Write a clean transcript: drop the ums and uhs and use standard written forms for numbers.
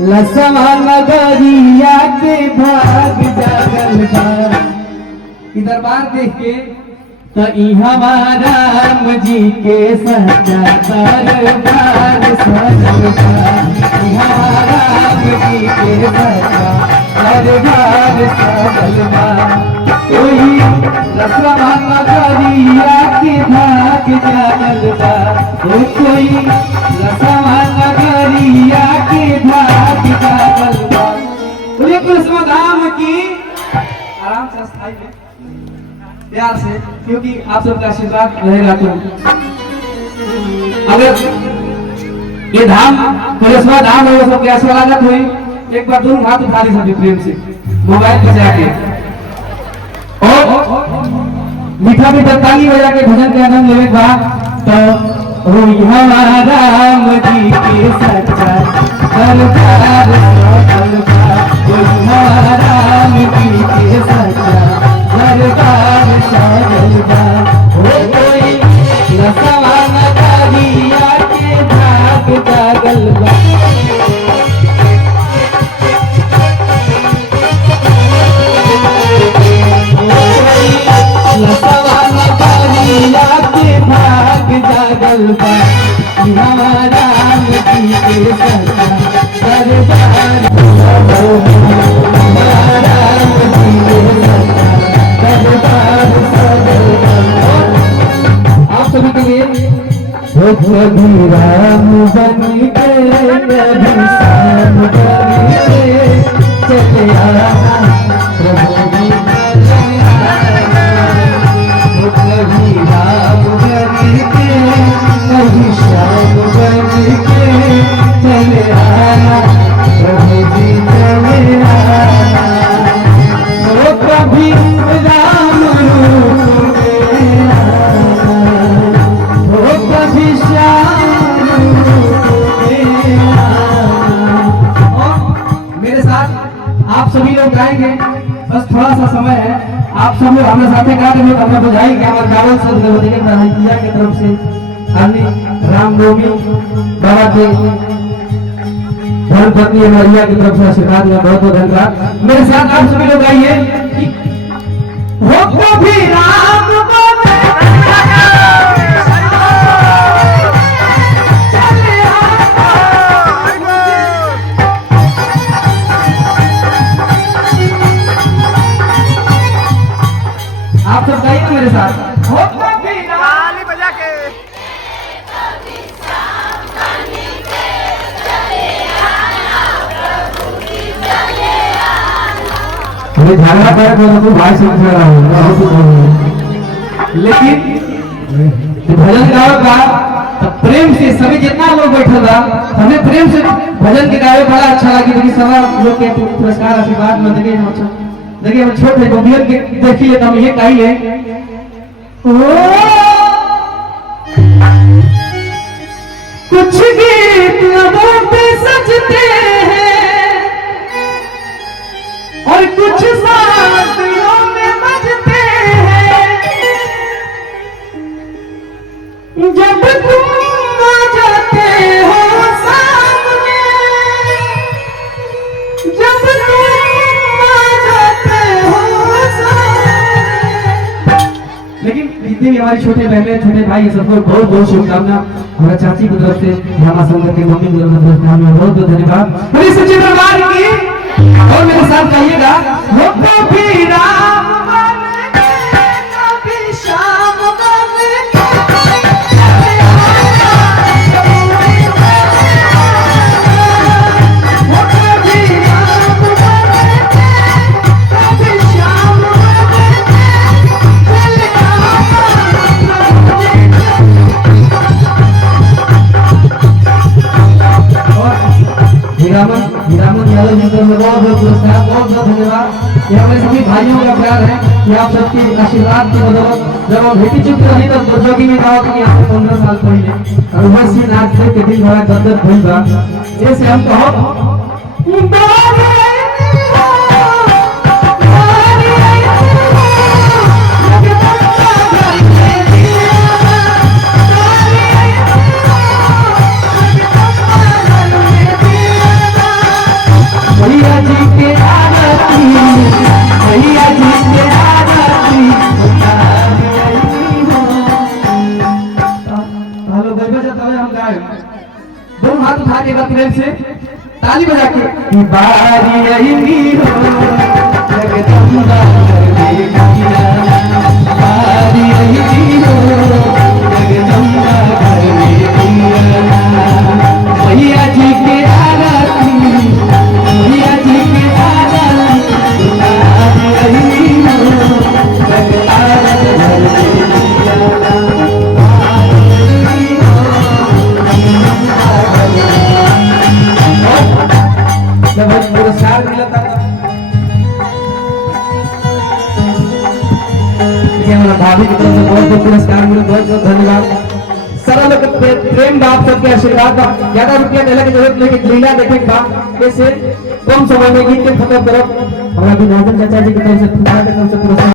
लसवा नगरिया के भाग जागल बा। ई दरबार देख के तो इहवा राम जी के सच्चा दरबार सजल बा। इहवा राम जी के सच्चा दरबार सजल बा। कोई लसवा नगरिया के भाग जागल बा। कोई लसवा नगरिया के भाग जागल बा। बोलिए कृष्ण धाम की। आराम से स्थाई में प्यार से, क्योंकि आप सबका आशीर्वाद रहेगा। तो अगर ये धाम कुलेश्वर धाम है, सब क्या स्वागत हुई। एक बार दोनों हाथ उठा ली सभी प्रेम से मोबाइल पे जाके, और मीठा मीठा ताली बजा के भजन के आनंद लेवे बा। तो हमारा राम जी के सच्चा दरबार सजल बा। हमारा राम जी के सच्चा दरबार सजल बा। कोई लसवा नगरिया के भाग जागल बा। लसवा नगरिया के भाग जागल बा। हमारा राम जी के सच्चा दरबार सजल बा। हमारा राम जी के सच्चा दरबार सजल बा। आप सभी के लिए कभी राम बन के कभी श्याम बन के चले आना प्रभु जी चले आना। कभी राम बन के कभी श्याम बन के चले आना प्रभु जी चले आना। तो कभी राम रूप में आना, तो कभी श्याम रूप में आना। और मेरे साथ आप सभी लोग गाएंगे, बस थोड़ा सा समय है। आप सब लोग हमारे साथ गाते हैं, हमें बुझाएंगे। हमारे गावल से भगवती के प्रधानिया की तरफ से अन्य रामनवमी बाबा के धर्मपत्नी मैया की तरफ से आशीर्वाद में बहुत बहुत धन्यवाद। मेरे साथ आप सभी लोग आइए। हो कभी राम आप सब गाइए ना मेरे साथ। हो कभी ताली बजा के मैं झगड़ा कर तो भाई से पूछ रहा हूँ, लेकिन भजन गावे का तो प्रेम से सभी जितना लोग बैठा था, हमें प्रेम से भजन के गावे बड़ा अच्छा लगी। लेकिन सब लोग के पुरस्कार आशीर्वाद में देखिए हम छोटे गोबियन के देखिए तो हम ये कहिए कुछ गीत लबों पे सजते हैं और कुछ शादियों में बजते हैं। जब तुम आ जाते हो सामने, जब तुम आ जाते हो सामने। लेकिन जितने भी हमारे छोटे बहने छोटे भाई सबको बहुत बहुत शुभकामना। हमारा चाची की तरफ से, हमारा संगत के मम्मी की तरफ से बहुत बहुत धन्यवाद। मेरी सच्ची दरबार की। और मेरे साथ कहिएगा, वो कभी राम बन के कभी श्याम बन के वो कभी राम बन के कभी श्याम बन के चले हीरामन यादव जी को बहुत बहुत पुरस्कार, बहुत बहुत धन्यवाद। ये हमारे सभी भाइयों का प्यार है कि आप सबके आशीर्वाद की बदौलत जब हम भेटी चुप रही तब दुर्जोगी में गाँव की यहाँ 15 साल पहले और वैसी नाच देख के दिन भरा गदर भूल बा। जैसे हम कहो प्रेम से ताली बजा के कि बारी आई हो जगदम्बा करवे पिया, बारी आई हो जगदम्बा करवे पिया। मैया जी के आरती, मैया जी के आरती, बारी आई हो जगदम्बा करवे पिया। जब पुरस्कार मिला था हमारा भाभी की तरफ से बहुत बहुत पुरस्कार मिला, बहुत बहुत धन्यवाद। सरल प्रेम बाप सबके आशीर्वाद बा, ज्यादा रुपया देने की जरूरत नहीं, लीला देखे बा कैसे कम समय में गीत के खत्म करब। हमारा भी चाचा जी की तरफ से पुरस्कार